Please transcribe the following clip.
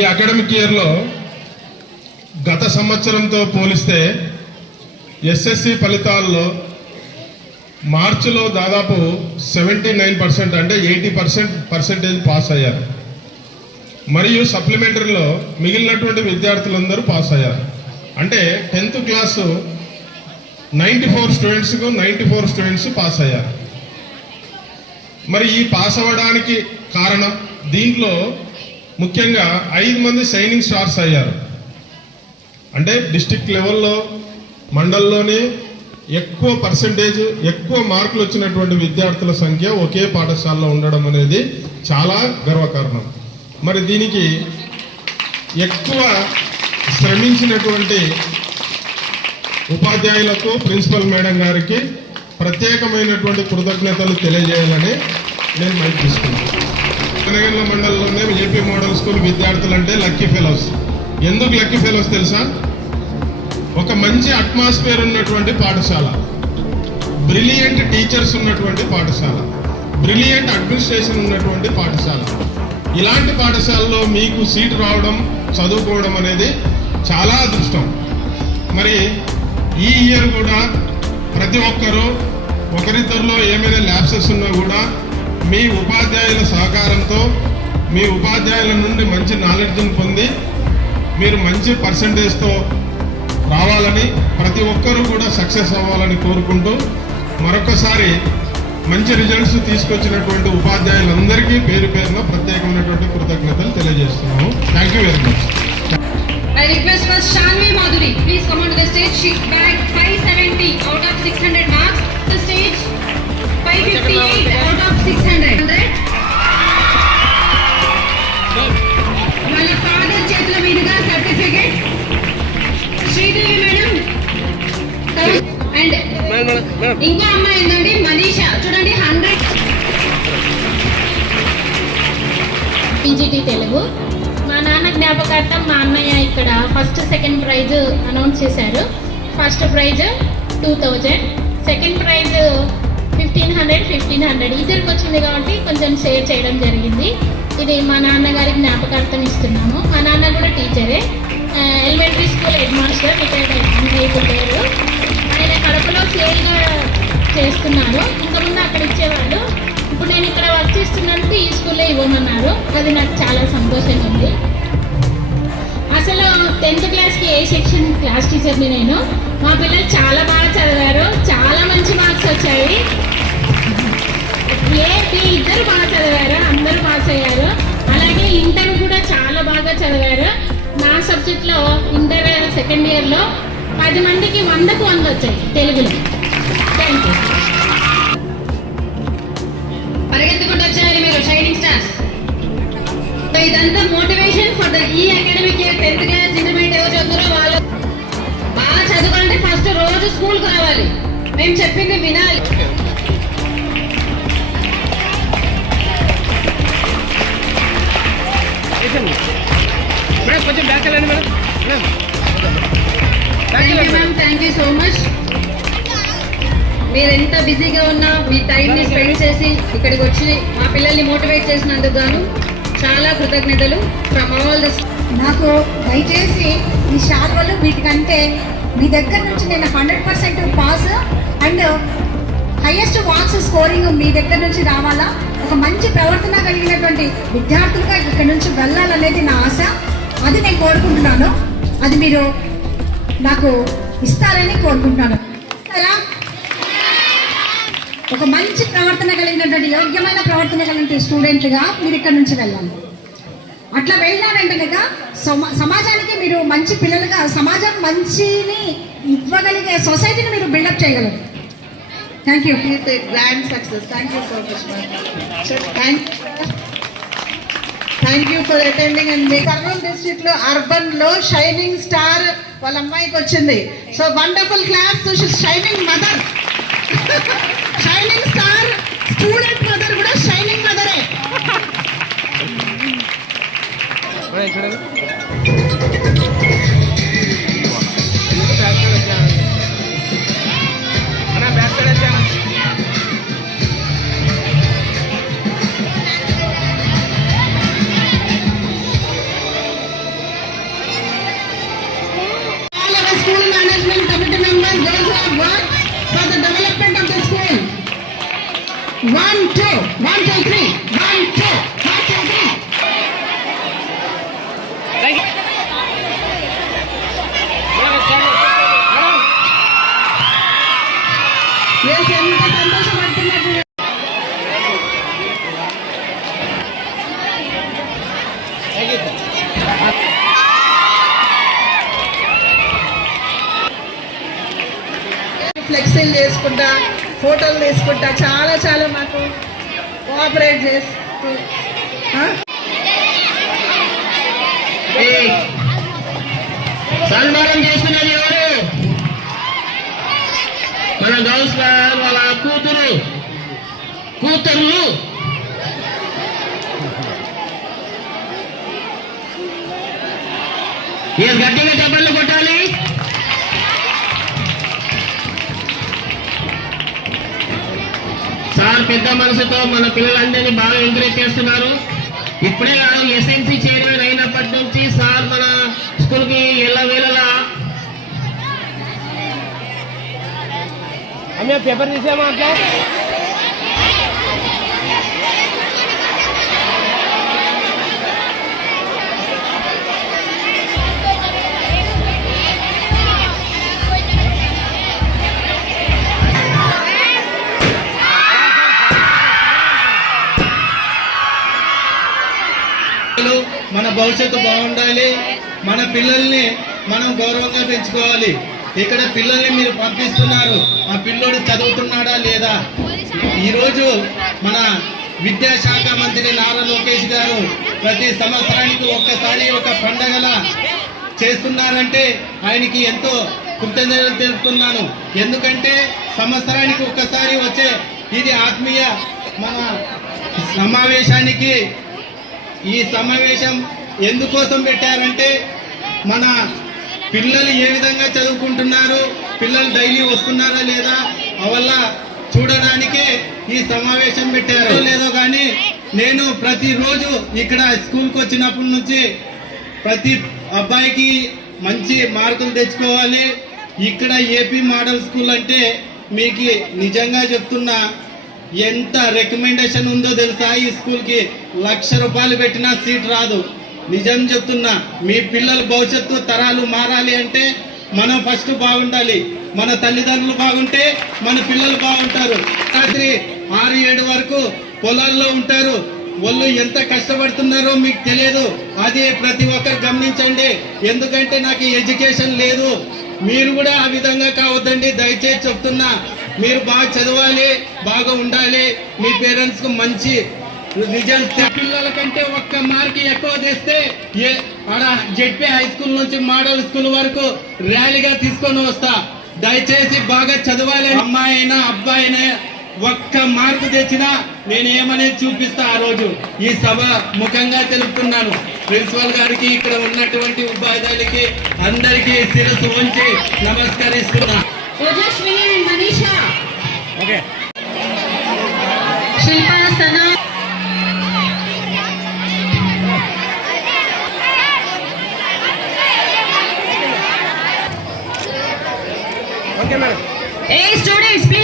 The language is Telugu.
ఈ అకాడమిక్ ఇయర్లో గత సంవత్సరంతో పోలిస్తే ఎస్ఎస్సి ఫలితాల్లో మార్చిలో దాదాపు 79% అంటే 80% పాస్ అయ్యారు. మరియు సప్లిమెంటరీలో మిగిలినటువంటి విద్యార్థులందరూ పాస్ అయ్యారు. అంటే 10th క్లాసు 94 స్టూడెంట్స్కు 94 స్టూడెంట్స్ పాస్ అయ్యారు. మరి ఈ పాస్ అవ్వడానికి కారణం దీంట్లో ముఖ్యంగా 5 మంది షైనింగ్ స్టార్స్ అయ్యారు. అంటే డిస్ట్రిక్ట్ లెవెల్లో మండలంలోనే ఎక్కువ పర్సెంటేజ్ ఎక్కువ మార్కులు వచ్చినటువంటి విద్యార్థుల సంఖ్య ఒకే పాఠశాలలో ఉండడం అనేది చాలా గర్వకారణం. మరి దీనికి ఎక్కువ శ్రమించినటువంటి ఉపాధ్యాయులకు ప్రిన్సిపల్ మేడం గారికి ప్రత్యేకమైనటువంటి కృతజ్ఞతలు తెలియజేయాలని నేను మైక్ తీసుకున్నాను. కనగండ్ల మండలంలోనే ఏపీ మోడల్ స్కూల్ విద్యార్థులు అంటే లక్కీ ఫెలోస్. ఎందుకు లక్కీ ఫెలోస్ తెలుసా? ఒక మంచి అట్మాస్ఫియర్ ఉన్నటువంటి పాఠశాల, బ్రిలియంట్ టీచర్స్ ఉన్నటువంటి పాఠశాల, బ్రిలియంట్ అడ్మినిస్ట్రేషన్ ఉన్నటువంటి పాఠశాల. ఇలాంటి పాఠశాలలో మీకు సీట్ రావడం, చదువుకోవడం అనేది చాలా అదృష్టం. మరి ఈ ఇయర్ కూడా ప్రతి ఒక్కరూ ఒకరిద్దరిలో ఏమైనా ల్యాప్సెస్ ఉన్నా కూడా మీ ఉపాధ్యాయుల సహకారంతో మీ ఉపాధ్యాయుల నుండి మంచి నాలెడ్జ్ని పొంది మీరు మంచి పర్సంటేజ్తో రావాలని, ప్రతి ఒక్కరూ కూడా సక్సెస్ అవ్వాలని కోరుకుంటూ మరొకసారి మంచి రిజల్ట్స్ తీసుకొచ్చినటువంటి ఉపాధ్యాయులందరికీ పేరు పేరున ప్రత్యేకమైనటువంటి కృతజ్ఞతలు తెలియజేస్తున్నాము. Thank you very much. I request for Shanvi Madhuri, please come on to the stage. She bagged 570 out of 600 marks. The stage 558 out of 600. వాళ్ళ ఫాదర్ చేతుల మీదుగా సర్టిఫికెట్ శ్రీదేవి మేడం. అండ్ ఇంకో అమ్మాయి ఏంటండి మనీషా, చూడండి 100. పీజీటీ తెలుగు. మా నాన్న జ్ఞాపకార్థం మా అన్నయ్య ఇక్కడ ఫస్ట్ సెకండ్ ప్రైజ్ అనౌన్స్ చేశారు. ఫస్ట్ ప్రైజ్ 2000, సెకండ్ ప్రైజ్ 1500 ఇద్దరికి వచ్చింది కాబట్టి కొంచెం షేర్ చేయడం జరిగింది. ఇది మా నాన్నగారి జ్ఞాపకార్థం ఇస్తున్నాము. మా నాన్న కూడా టీచరే, elementary school headmaster, retired అయిపోయారు. ఆయన కడపలో సేల్గా చేస్తున్నారు. ఇంతకుముందు అక్కడ ఇచ్చేవాళ్ళు. ఇప్పుడు నేను ఇక్కడ వర్క్ చేస్తున్నందుకు ఈ స్కూల్లో ఇవ్వమన్నారు. అది నాకు చాలా సంతోషంగా ఉంది. అసలు 10th క్లాస్కి ఏ సెక్షన్ క్లాస్ టీచర్ని నేను. మా పిల్లలు చాలా బాగా చదివారు, చాలా మంచి మార్క్స్ వచ్చాయి. ఇద్దరు బాగా చదివారు, అందరూ పాస్ అయ్యారు. అలాగే ఇంటర్ కూడా చాలా బాగా చదివారు. నా సబ్జెక్ట్లో ఇంటర్ సెకండ్ ఇయర్లో 10 మందికి 100కు 100 వచ్చాయి తెలుగులో. Thank you. పరిగెత్తుకుంటూ వచ్చారు మీరు షైనింగ్ స్టార్స్. ఇదంతా మోటివేషన్ ఫర్ ద ఈ academic year. 10th class intermediate ఎవరు చదువుతారో వాళ్ళు బాగా చదువుకోవాలంటే ఫస్ట్ రోజు స్కూల్కి రావాలి, మేము చెప్పింది వినాలి. Thank you so much. మీరు ఎంత బిజీగా ఉన్నా మీ టైంని స్పెండ్ చేసి ఇక్కడికి వచ్చి మా పిల్లల్ని మోటివేట్ చేసినందుకు గాను చాలా కృతజ్ఞతలు ఫ్రమ్ ఆల్ ద. నాకు దయచేసి ఈ శాల్వలు వీటికంటే మీ దగ్గర నుంచి నేను 100% pass and highest marks scoring మీ దగ్గర నుంచి రావాలా, ఒక మంచి ప్రవర్తన కలిగినటువంటి విద్యార్థులుగా ఇక్కడ నుంచి వెళ్ళాలనేది నా ఆశ. అది నేను కోరుకుంటున్నాను. అది మీరు నాకు ఇస్తారని కోరుకుంటున్నాను. ఇస్తారా? ఒక మంచి ప్రవర్తన కలిగినటువంటి యోగ్యమైన ప్రవర్తన కలిగిన స్టూడెంట్గా మీరు ఇక్కడ నుంచి వెళ్ళాలి. అట్లా వెళ్ళినారంటే కదా సమాజానికి మీరు మంచి పిల్లలుగా, సమాజం మంచిని ఇవ్వగలిగే సొసైటీని మీరు బిల్డప్ చేయగలరు. Thank you. Grand success. Thank you so much. Thank you for attending. And Kurnool district లో అర్బన్ లో షైనింగ్ స్టార్ వాళ్ళ అమ్మాయికి వచ్చింది. So wonderful class. Shining mother, shining star student mother కూడా షైనింగ్ మదరే. సెల్ఫీలు చేసుకుంటా, ఫోటోలు తీసుకుంటా చాలా చాలా మాకు కోఆపరేట్ చేస్తూ సన్మానం చేస్తున్నది ఎవరు? మన గౌస్ గారు వాళ్ళ కూతురు గట్టిగా చప్పట్లు కొట్టాలి. సార్ పెద్ద మనసుతో మన పిల్లలందరినీ బాగా ఎంకరేజ్ చేస్తున్నారు. ఇప్పుడే కాదు, ఎస్ఎన్సీ చైర్మన్ అయినప్పటి నుంచి సార్ మన స్కూల్ కి ఎల్లవేళలా పేపర్ తీసామా అట్లా మన భవిష్యత్తు బాగుండాలి. మన పిల్లల్ని మనం గౌరవంగా పెంచుకోవాలి. ఇక్కడ పిల్లల్ని మీరు పంపిస్తున్నారు, ఆ పిల్లోడు చదువుతున్నాడా లేదా? ఈరోజు మన విద్యాశాఖ మంత్రి నారా లోకేష్ గారు ప్రతి సంవత్సరానికి ఒక్కసారి ఒక పండగలా చేస్తున్నారంటే ఆయనకి ఎంతో కృతజ్ఞతలు తెలుపుతున్నాను. ఎందుకంటే సంవత్సరానికి ఒక్కసారి వచ్చే ఇది ఆత్మీయ మన సమావేశానికి ఈ సమావేశం ఎందుకోసం పెట్టారంటే మన పిల్లలు ఏ విధంగా చదువుకుంటున్నారు, పిల్లలు డైలీ వస్తున్నారా లేదా అవల్ల చూడడానికే ఈ సమావేశం పెట్టారు. లేదో కానీ నేను ప్రతిరోజు ఇక్కడ స్కూల్కి వచ్చినప్పటి నుంచి ప్రతి అబ్బాయికి మంచి మార్కులు తెచ్చుకోవాలి. ఇక్కడ ఏపీ మోడల్ స్కూల్ అంటే మీకు నిజంగా చెప్తున్నా ఎంత రికమెండేషన్ ఉందో తెలుసా? ఈ స్కూల్కి 1,00,000 రూపాయలు పెట్టినా సీట్ రాదు. నిజం చెప్తున్నా, మీ పిల్లల భవిష్యత్తు తరాలు మారాలి అంటే మనం ఫస్ట్ బాగుండాలి. మన తల్లిదండ్రులు బాగుంటే మన పిల్లలు బాగుంటారు. రాత్రి 6-7 వరకు పొలాల్లో ఉంటారు. వాళ్ళు ఎంత కష్టపడుతున్నారో మీకు తెలియదు. అది ప్రతి ఒక్కరు గమనించండి. ఎందుకంటే నాకు ఎడ్యుకేషన్ లేదు. మీరు కూడా ఆ విధంగా కావద్దండి, దయచేసి చెప్తున్నా. మీరు బాగా చదవాలి, బాగా ఉండాలి. మీ పేరెంట్స్ కు మంచి రిజల్ట్స్. పిల్లల కంటే 1 మార్క్ ఎక్కువ తెస్తే ఆడ జెడ్పీ హై స్కూల్ నుంచి మోడల్ స్కూల్ వరకు ర్యాలీగా తీసుకొని వస్తా. దయచేసి బాగా చదవాలి. అమ్మాయి అయినా అబ్బాయి అయినా 1 మార్కు తెచ్చినా నేను ఏమనేది చూపిస్తా ఆ రోజు. ఈ సభ ముఖంగా తెలుపుతున్నాను. ప్రిన్సిపల్ గారికి, ఇక్కడ ఉన్నటువంటి ఉపాధ్యాయులకి అందరికీ శిరస్సు వంచి నమస్కరిస్తున్నా. Ojaswini and Manisha, Shilpa, Sana, okay madam. Hey students please.